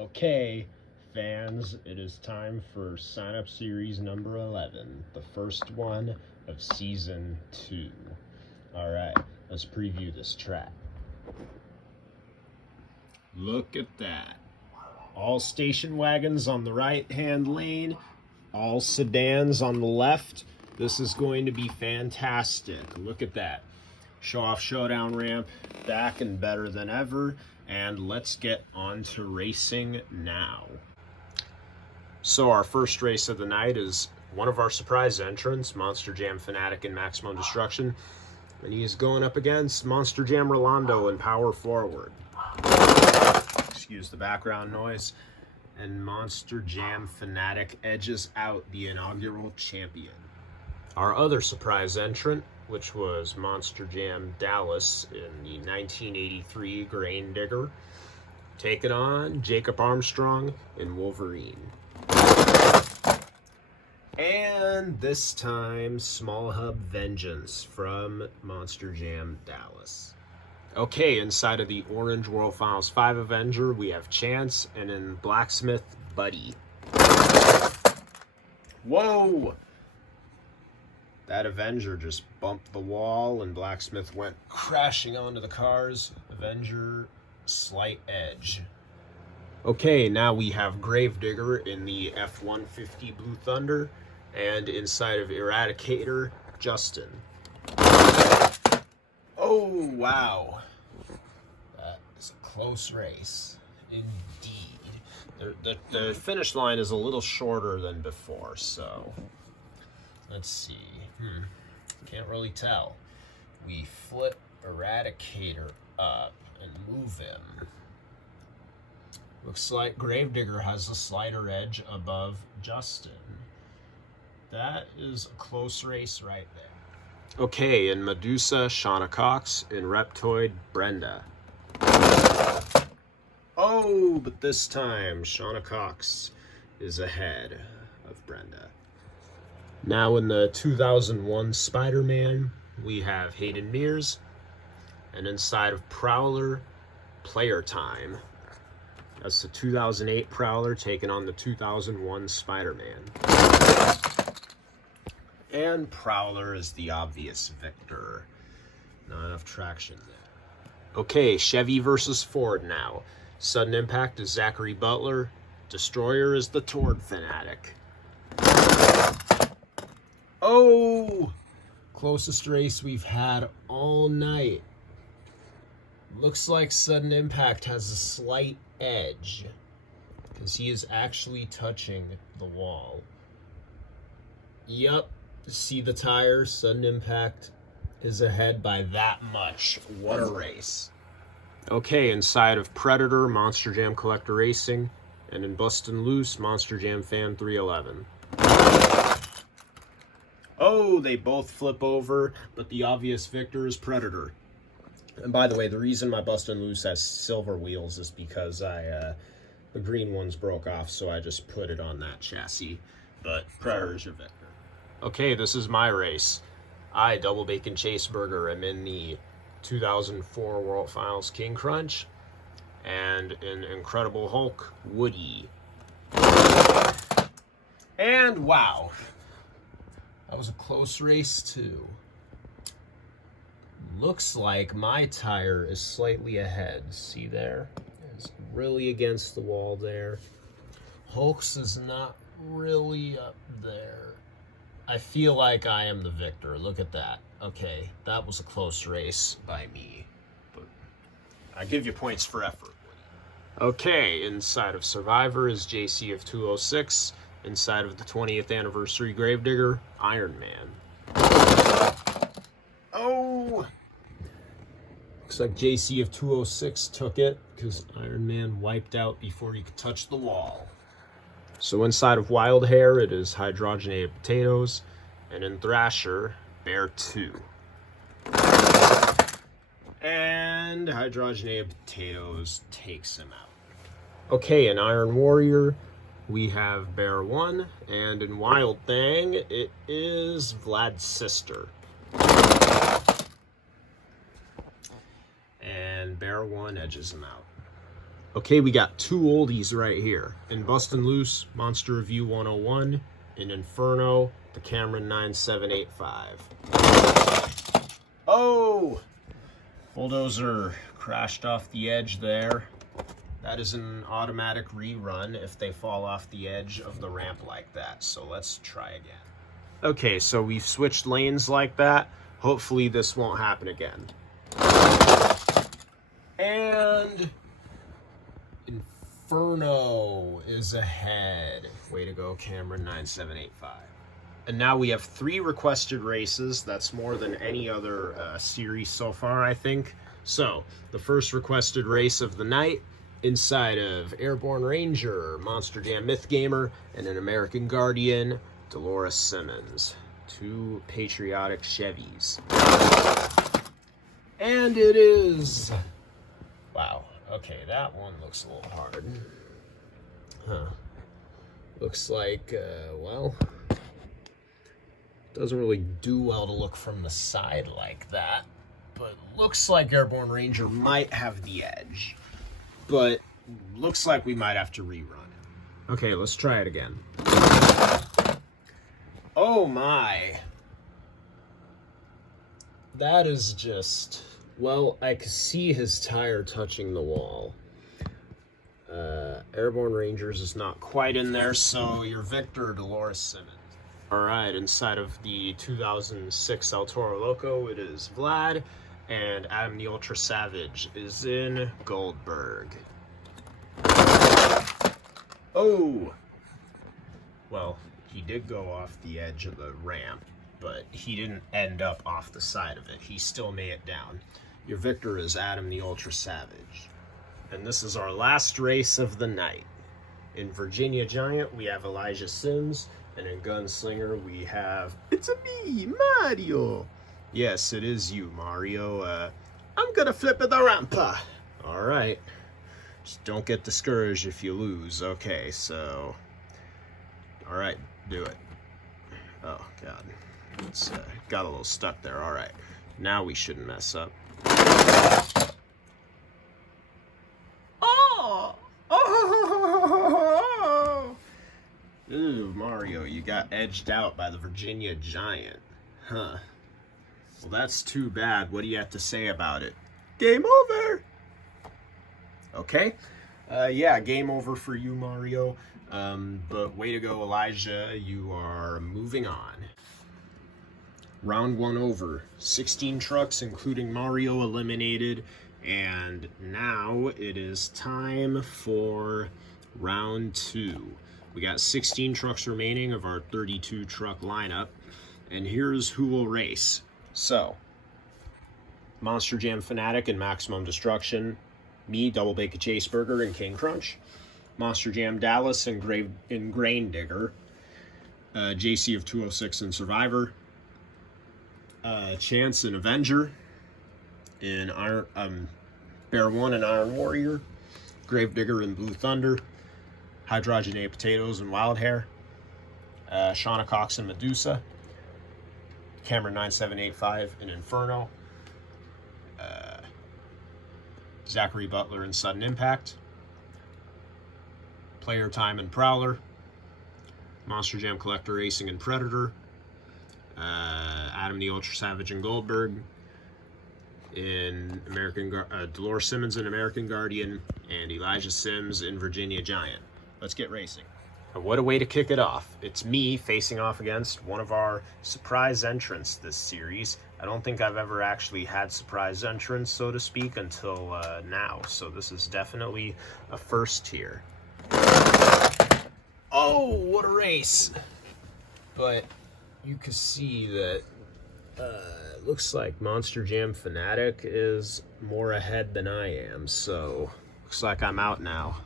Okay, fans, it is time for sign up series number 11, the first one of season 2. Alright, let's preview this track. Look at that. All station wagons on the right hand lane, all sedans on the left. This is going to be fantastic. Look at that. Show off showdown ramp back and better than ever. And let's get on to racing now. So our first race of the night is one of our surprise entrants, Monster Jam Fanatic in Maximum Destruction. And he is going up against Monster Jam Rolando in Power Forward. Excuse the background noise. And Monster Jam Fanatic edges out the inaugural champion. Our other surprise entrant, which was Monster Jam Dallas in the 1983 Grain Digger, taking on Jacob Armstrong in Wolverine. And this time, Small Hub Vengeance from Monster Jam Dallas. Okay, inside of the Orange World Finals 5 Avenger, we have Chance, and in Blacksmith, Buddy. Whoa! That Avenger just bumped the wall and Blacksmith went crashing onto the cars. Avenger, slight edge. Okay, now we have Gravedigger in the F-150 Blue Thunder, and inside of Eradicator, Justin. Oh, wow. That is a close race, indeed. The finish line is a little shorter than before, so let's see. Can't really tell. We flip Eradicator up and move him. Looks like Gravedigger has a slighter edge above Justin. That is a close race right there. Okay, in Medusa, Shauna Cox. In Reptoid, Brenda. Oh, but this time, Shauna Cox is ahead of Brenda. Now in the 2001 Spider-Man, we have Hayden Mears. And inside of Prowler, Player Time. That's the 2008 Prowler taking on the 2001 Spider-Man. And Prowler is the obvious victor. Not enough traction there. Okay, Chevy versus Ford now. Sudden Impact is Zachary Butler. Destroyer is the Tord Fanatic. Oh! Closest race we've had all night. Looks like Sudden Impact has a slight edge, because he is actually touching the wall. Yup, see the tires? Sudden Impact is ahead by that much. What a race. Okay, inside of Predator, Monster Jam Collector Racing, and in Bustin' Loose, Monster Jam Fan 311. Oh, they both flip over, but the obvious victor is Predator. And by the way, the reason my Bustin' Loose has silver wheels is because the green ones broke off, so I just put it on that chassis. But Predator's your victor. Okay, this is my race. I, Double Bacon Chaseburger, am in the 2004 World Finals King Crunch, and in Incredible Hulk, Woody. And wow, that was a close race too. Looks like my tire is slightly ahead. See there? It's really against the wall there. Hulk's is not really up there. I feel like I am the victor. Look at that. Okay, that was a close race by me. But I give you points for effort. Okay, inside of Survivor is JC of 206. Inside of the 20th anniversary Gravedigger, Iron Man. Oh! Looks like JC of 206 took it because Iron Man wiped out before he could touch the wall. So inside of Wild Hair, it is Hydrogenated Potatoes, and in Thrasher, Bear 2. And Hydrogenated Potatoes takes him out. Okay, in Iron Warrior, we have Bear 1, and in Wild Thing, it is Vlad's sister. And Bear 1 edges him out. Okay, we got two oldies right here. In Bustin' Loose, Monster Review 101. In Inferno, the Cameron 9785. Oh! Bulldozer crashed off the edge there. That is an automatic rerun if they fall off the edge of the ramp like that. So let's try again. Okay, so we've switched lanes like that. Hopefully this won't happen again. And Inferno is ahead. Way to go, Cameron 9785. And now we have 3 requested races. That's more than any other series so far, I think. So, the first requested race of the night, inside of Airborne Ranger, Monster Jam Myth Gamer, and an American Guardian, Dolores Simmons. 2 patriotic Chevys. And it is... Wow. Okay, that one looks a little hard. Huh. Looks like, well... Doesn't really do well to look from the side like that. But looks like Airborne Ranger might have the edge. But looks like we might have to rerun it. Okay, let's try it again. Oh my. That is just... Well, I could see his tire touching the wall. Airborne Rangers is not quite in there, so your victor, Dolores Simmons. Alright, inside of the 2006 El Toro Loco, it is Vlad, and Adam the Ultra Savage is in Goldberg. Oh! Well, he did go off the edge of the ramp, but he didn't end up off the side of it. He still made it down. Your victor is Adam the Ultra Savage. And this is our last race of the night. In Virginia Giant, we have Elijah Sims, and in Gunslinger, we have... It's me, Mario! Yes, it is you, Mario. I'm gonna flip at the rampa. Alright. Just don't get discouraged if you lose. Okay, so... Alright, do it. Oh, God. It's got a little stuck there. Alright. Now we shouldn't mess up. Oh! Oh! Ooh, Mario, you got edged out by the Virginia Giant. Huh. Well, that's too bad. What do you have to say about it? Game over! Okay. Yeah, game over for you, Mario. But way to go, Elijah. You are moving on. Round 1 over. 16 trucks, including Mario, eliminated. And now it is time for round 2. We got 16 trucks remaining of our 32 truck lineup. And here's who will race. So, Monster Jam Fanatic and Maximum Destruction. Me, Double Bacon Chaseburger and King Crunch. Monster Jam Dallas and Grain Digger. JC of 206 and Survivor. Chance and Avenger. In Bear 1 and Iron Warrior. Gravedigger and Blue Thunder. Hydrogenated Potatoes and Wild Hair. Shauna Cox and Medusa. Cameron 9785 and Inferno. Zachary Butler and Sudden Impact. Player Time and Prowler. Monster Jam Collector Racing and Predator. Adam the Ultra Savage and Goldberg. In Dolores Simmons in American Guardian. And Elijah Sims in Virginia Giant. Let's get racing. And what a way to kick it off. It's me facing off against one of our surprise entrants this series. I don't think I've ever actually had surprise entrants, so to speak, until now. So this is definitely a first here. Oh, what a race. But you can see that it looks like Monster Jam Fanatic is more ahead than I am. So looks like I'm out now.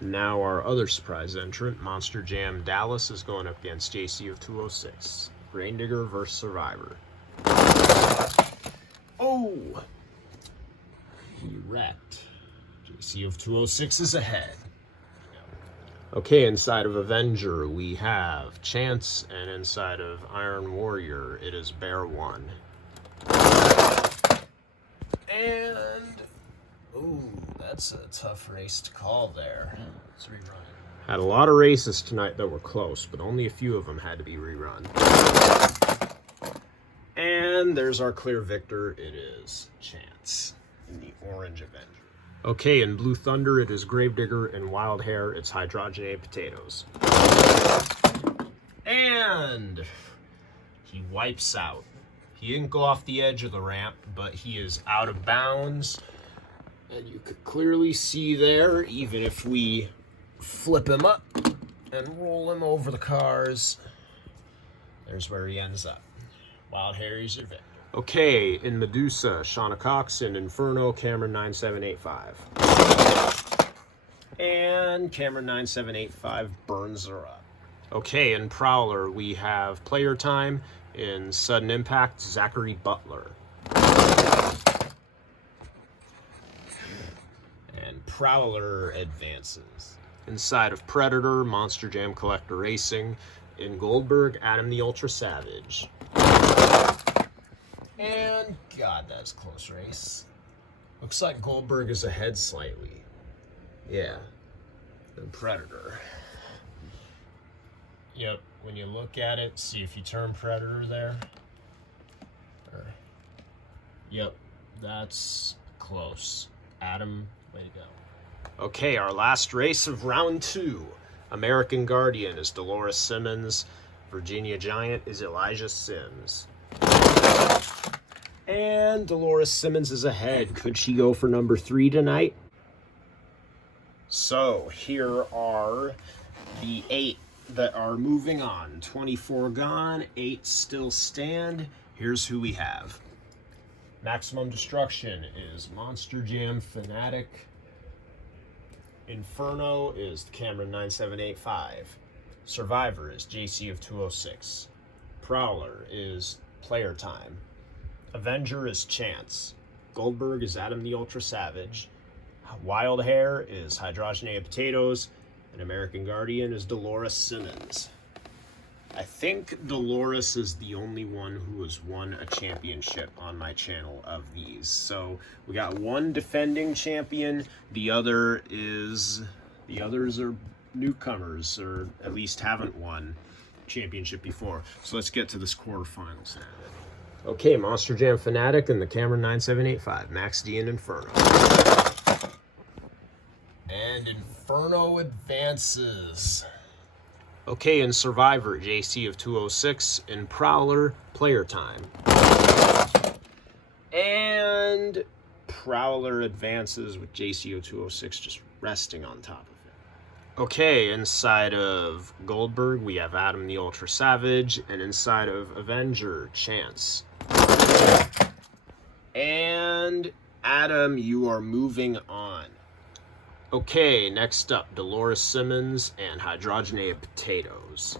Now our other surprise entrant, Monster Jam Dallas, is going up against JC of 206. Grain Digger versus Survivor. Oh! He wrecked. JC of 206 is ahead. Okay, inside of Avenger, we have Chance, and inside of Iron Warrior, it is Bear 1. And... ooh, that's a tough race to call there. Let's rerun it. Had a lot of races tonight that were close, but only a few of them had to be rerun. And there's our clear victor. It is Chance in the Orange Avenger. Okay, in Blue Thunder, it is Gravedigger. In Wild Hair, it's Hydrogenated Potatoes. And he wipes out. He didn't go off the edge of the ramp, but he is out of bounds. And you could clearly see there, even if we flip him up and roll him over the cars, there's where he ends up. Wild Harry's your victor. Okay, in Medusa, Shauna Cox. In Inferno, Cameron 9785. And Cameron 9785 burns her up. Okay, in Prowler, we have Player Time. In Sudden Impact, Zachary Butler. And Prowler advances. Inside of Predator, Monster Jam Collector Racing. In Goldberg, Adam the Ultra Savage. And, God, that's a close race. Looks like Goldberg is ahead slightly. Yeah. And Predator. Yep, when you look at it, see if you turn Predator there. Yep, that's close. Adam, way to go. Okay, our last race of round 2. American Guardian is Dolores Simmons. Virginia Giant is Elijah Sims. And Dolores Simmons is ahead. Could she go for number 3 tonight? So, here are the 8 that are moving on. 24 gone, 8 still stand. Here's who we have. Maximum Destruction is Monster Jam Fanatic. Inferno is Cameron 9785. Survivor is JC of 206. Prowler is Player Time. Avenger is Chance. Goldberg is Adam the Ultra Savage. Wild Hair is Hydrogenated Potatoes. And American Guardian is Dolores Simmons. I think Dolores is the only one who has won a championship on my channel of these. So we got one defending champion. The others are newcomers, or at least haven't won championship before. So let's get to this quarterfinals now. Okay, Monster Jam Fanatic and the Cameron 9785. Max D and Inferno. And Inferno advances. Okay, in Survivor, JC of 206. In Prowler, Player Time. And Prowler advances with JC of 206 just resting on top of it. Okay, inside of Goldberg, we have Adam the Ultra Savage. And inside of Avenger, Chance. And Adam, you are moving on. Okay, next up, Dolores Simmons and Hydrogenated Potatoes.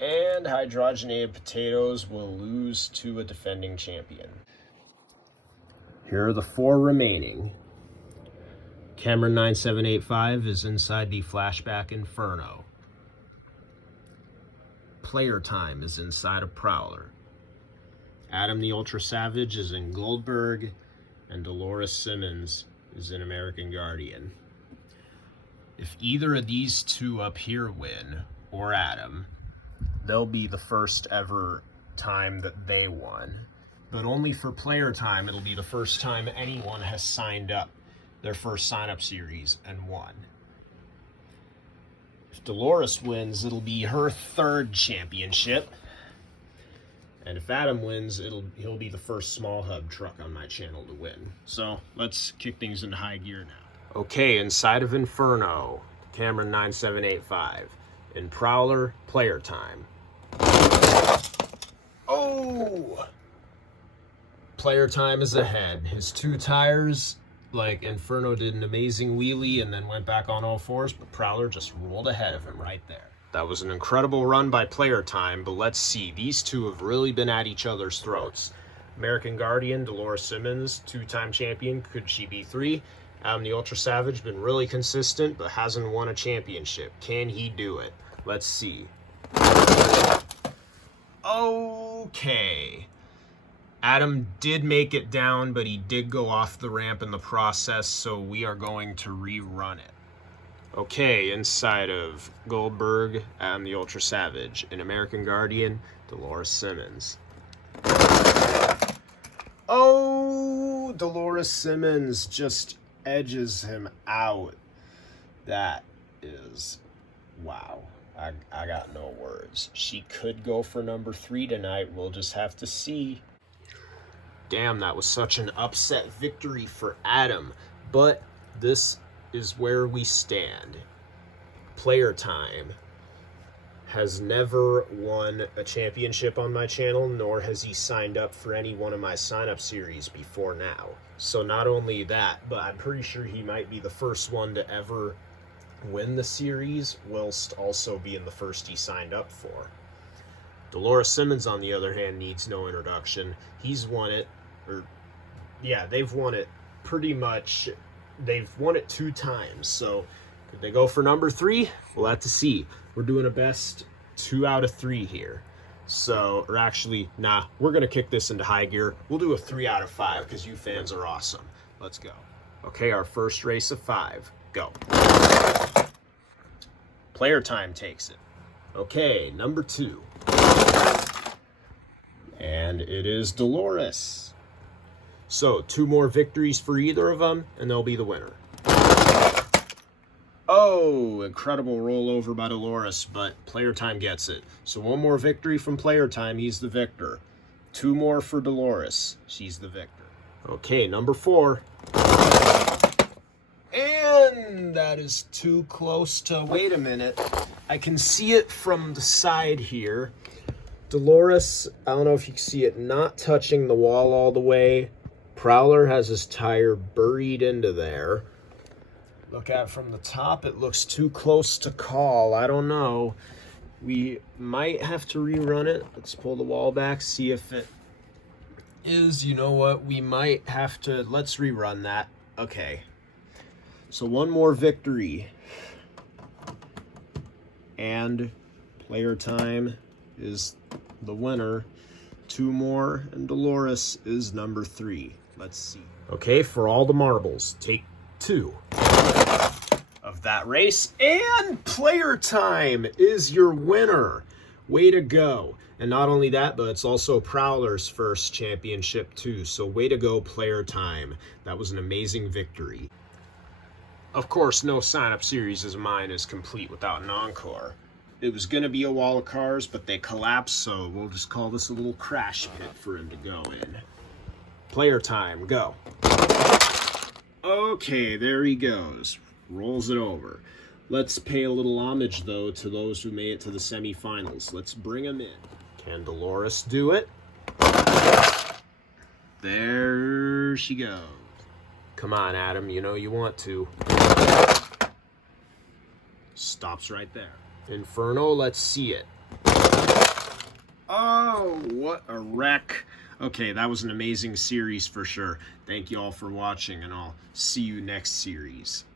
And Hydrogenated Potatoes will lose to a defending champion. Here are the 4 remaining. Cameron 9785 is inside the Flashback Inferno. Player Time is inside of Prowler. Adam the Ultra Savage is in Goldberg, and Dolores Simmons is in American Guardian. If either of these 2 up here win, or Adam, they'll be the first ever time that they won. But only for Player Time, it'll be the first time anyone has signed up their first sign-up series and won. If Dolores wins, it'll be her 3rd championship. And if Adam wins, he'll be the first small hub truck on my channel to win. So let's kick things into high gear now. Okay, inside of Inferno, Cameron 9785. In Prowler, Player Time. Oh! Player Time is ahead. His 2 tires, like Inferno did an amazing wheelie and then went back on all 4s, but Prowler just rolled ahead of him right there. That was an incredible run by Player Time, but let's see. These 2 have really been at each other's throats. American Guardian, Dolores Simmons, 2-time champion. Could she be 3? Adam the Ultra Savage, been really consistent, but hasn't won a championship. Can he do it? Let's see. Okay. Adam did make it down, but he did go off the ramp in the process, so we are going to rerun it. Okay, inside of Goldberg, Adam the Ultra Savage. In American Guardian, Dolores Simmons. Oh, Dolores Simmons just edges him out. That is, wow. I got no words. She could go for number 3 tonight. We'll just have to see. Damn, that was such an upset victory for Adam. But this is where we stand. Player Time has never won a championship on my channel, nor has he signed up for any one of my sign-up series before now. So not only that, but I'm pretty sure he might be the first one to ever win the series, whilst also being the first he signed up for. Dolores Simmons, on the other hand, needs no introduction. He's won it, they've won it pretty much. They've won it 2 times, so could they go for number 3? We'll have to see. We're doing a best 2 out of 3 here. So, or actually, nah, we're going to kick this into high gear. We'll do a 3 out of 5 because you fans are awesome. Let's go. Okay, our first race of 5. Go. Player Time takes it. Okay, number 2. And it is Dolores. So, 2 more victories for either of them, and they'll be the winner. Oh, incredible rollover by Dolores, but Player Time gets it. So 1 more victory from Player Time, he's the victor. 2 more for Dolores, she's the victor. Okay, number 4. And that is too close to, wait a minute. I can see it from the side here. Dolores, I don't know if you can see it, not touching the wall all the way. Prowler has his tire buried into there. Look at it from the top, it looks too close to call. I don't know. We might have to rerun it. Let's pull the wall back, see if it is. You know what? We might have to. Let's rerun that. Okay. So 1 more victory. And Player Time is the winner. 2 more, and Dolores is number 3. Let's see. Okay, for all the marbles, take 2 of that race, and Player Time is your winner. Way to go. And not only that, but it's also Prowler's first championship too, so way to go, Player Time. That was an amazing victory. Of course, no sign-up series of mine is complete without an encore. It was going to be a wall of cars, but they collapsed, so we'll just call this a little crash pit for him to go in. Player Time, go. Okay, there he goes. Rolls it over. Let's pay a little homage, though, to those who made it to the semifinals. Let's bring them in. Can Dolores do it? There she goes. Come on, Adam, you know you want to. Stops right there. Inferno, let's see it. Oh, what a wreck. Okay, that was an amazing series for sure. Thank you all for watching, and I'll see you next series.